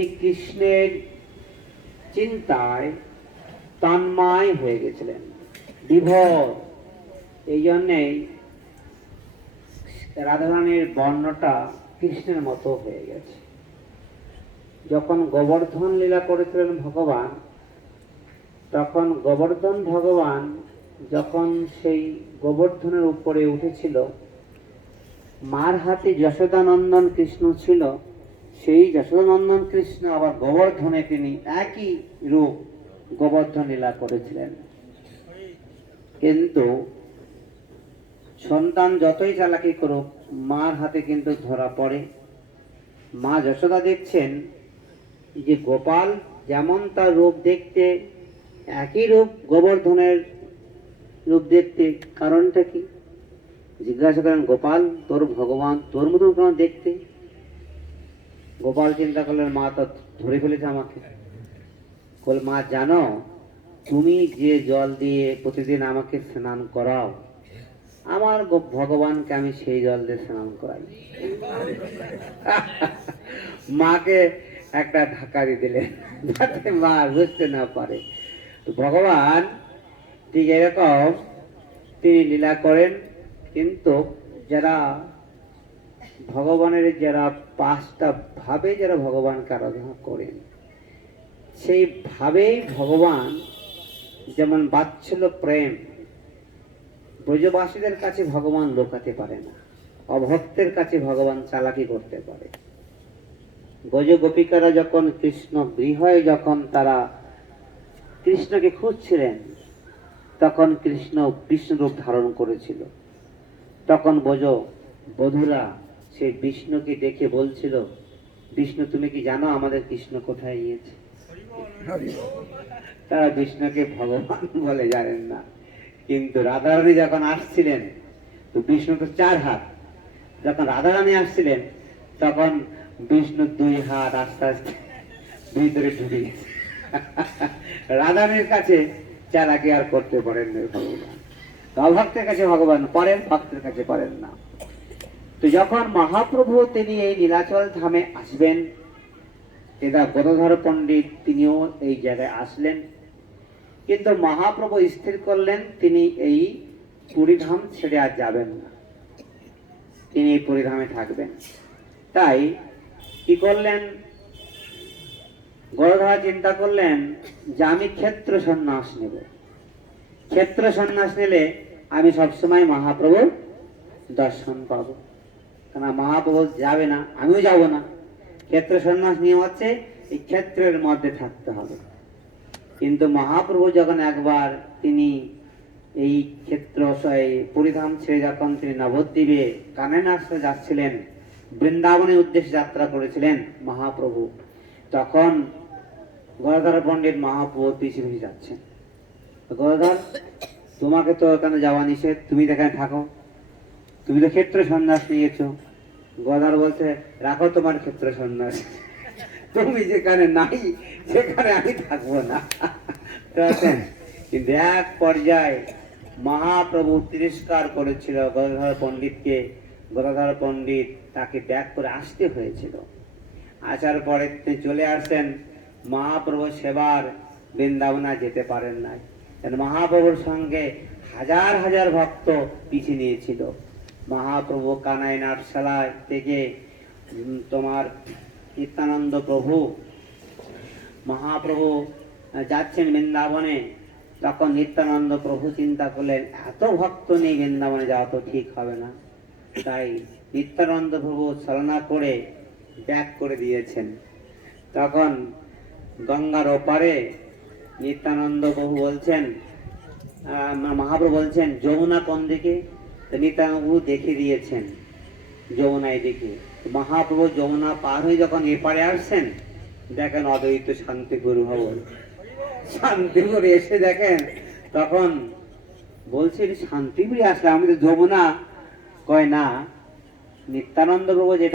তিনি কৃষ্ণের চিন্তায় তন্ময় হয়ে গেছিলেন, বিভোর। এই জন্যেই রাধারানীর বর্ণটা কৃষ্ণের মতো হয়ে গেছে। যখন গোবর্ধন লীলা করেছিলেন ভগবান, তখন গোবর্ধন ভগবান যখন সেই গোবর্ধনের উপরে উঠেছিল, মার হাতে যশোদানন্দন কৃষ্ণ ছিল, সেই যশোদানন্দন কৃষ্ণ আবার গোবর্ধনে তিনি একই রূপ গোবর্ধন লীলা করেছিলেন। কিন্তু সন্তান যতই চালাকি করুক, মার হাতে কিন্তু ধরা পড়ে। মা যশোদা দেখছেন যে গোপাল যেমন তার রূপ দেখতে, একই রূপ গোবর্ধনের রূপ দেখতে, কারণটা কি? জিজ্ঞাসা করেন, গোপাল তোর ভগবান তোর মতন কেন দেখতে? গোপাল চিন্তা করলেন, মা তো ধরে ফেলেছে আমাকে। বল, মা জানো তুমি যে জল দিয়ে প্রতিদিন আমাকে স্নান করাও, আমার ভগবানকে আমি সেই জল দিয়ে স্নান করাই। মাকে একটা ধাক্কা দিয়ে দিলেন যাতে মা বুঝতে না পারে। তো ভগবান ঠিক এরকম তিনি লীলা করেন। কিন্তু যারা ভগবানের যারা 5টা ভাবে যারা ভগবানকে আরাধনা করেন, সেই ভাবেই ভগবান যেমন বাৎসল্য প্রেম, ব্রজবাসীদের কাছে ভগবান লোকাতে পারে না, অভক্তের কাছে ভগবান চালাকি করতে পারে। ব্রজ গোপিকারা যখন কৃষ্ণ গৃহে যখন তারা কৃষ্ণকে খুঁজছিলেন, তখন কৃষ্ণ বিষ্ণুরূপ ধারণ করেছিল। তখন ব্রজ বধূরা সেই বিষ্ণুকে দেখে বলছিল, বিষ্ণু তুমি কি জানো আমাদের কৃষ্ণ কোথায় গিয়েছে? তারা বিষ্ণুকে ভগবান বলে জানেন না। কিন্তু রাধারানী যখন আসছিলেন, তো বিষ্ণু তো 4 হাত, যখন রাধারানী আসছিলেন তখন বিষ্ণু 2 হাত আস্তে আস্তে ভিতরে ঢুকে গেছে। রাধারানীর কাছে চালাকি আর করতে পারেন না ভগবান। অভক্তের কাছে ভগবান পারেন, ভক্তের কাছে পারেন না। তো যখন মহাপ্রভু তিনি এই নীলাচল ধামে আসবেন, এটা গদাধর পণ্ডিত তিনিও এই জায়গায় আসলেন। কিন্তু মহাপ্রভু স্থির করলেন তিনি এই পুরীধাম ছেড়ে আর যাবেন না, তিনি এই পুরীধামে থাকবেন। তাই কি করলেন, গদাধর চিন্তা করলেন যে আমি ক্ষেত্র সন্ন্যাস নেব। ক্ষেত্র সন্ন্যাস নিলে আমি সবসময় মহাপ্রভুর দর্শন পাবো। কেন মহাপ্রভু যাবে না, আমিও যাব না। ক্ষেত্র সন্ন্যাস নিয়ম হচ্ছে এই ক্ষেত্রের মধ্যে থাকতে হবে। কিন্তু মহাপ্রভু যখন একবার তিনি এই ক্ষেত্র পুরীধাম ছেড়ে যখন তিনি নবদ্বীপে কাননাশ্রে যাচ্ছিলেন, বৃন্দাবনের উদ্দেশ্যে যাত্রা করেছিলেন মহাপ্রভু, তখন গদাধর পণ্ডিত মহাপ্রভু পিছিয়ে পিছিয়ে যাচ্ছেন। গদাধর, তোমাকে তো এখানে যাওয়া নিষেধ, তুমি এখানে থাকো, তুমি তো ক্ষেত্র সন্ন্যাস নিয়েছো। গদাধর বলছে, রাখো তোমার ক্ষেত্র সন্ন্যাস, তুমি যেখানে নাই সেখানে আমি থাকবো না। কিন্তু এক পর্যায়ে মহাপ্রভু তিরস্কার করেছিল গদাধর পণ্ডিতকে। গদাধর পণ্ডিত তাকে ত্যাগ করে আসতে হয়েছিল। আসার পরে তিনি চলে আসেন মহাপ্রভু সেবার বৃন্দাবনে যেতে পারেন নাই। মহাপ্রভুর সঙ্গে হাজার হাজার ভক্ত পিছিয়ে নিয়েছিল। মহাপ্রভু কানাই নাটশালায় থেকে তোমার নিত্যানন্দ প্রভু মহাপ্রভু যাচ্ছেন বৃন্দাবনে। তখন নিত্যানন্দ প্রভু চিন্তা করলেন, এত ভক্ত নিয়ে বৃন্দাবনে যাওয়া তো ঠিক হবে না। তাই নিত্যানন্দ প্রভু ছলনা করে ব্যাক করে দিয়েছেন। তখন গঙ্গার ওপারে নিত্যানন্দ প্রভু বলছেন, মহাপ্রভু বলছেন যমুনা কোন দিকে? নিত্যানন্দ প্রভু দেখে দিয়েছেন যমুনায় দিকে। মহাপ্রভু যমুনা পার হয়ে যখন এপারে আসছেন, দেখেন অদ্বৈত শান্তিপুর ভবন। শান্তিপুর এসে দেখেন, তখন বলছে শান্তিপুরে আসলে আমি তো যমুনা, কয় না, নিত্যানন্দ প্রভু যেটা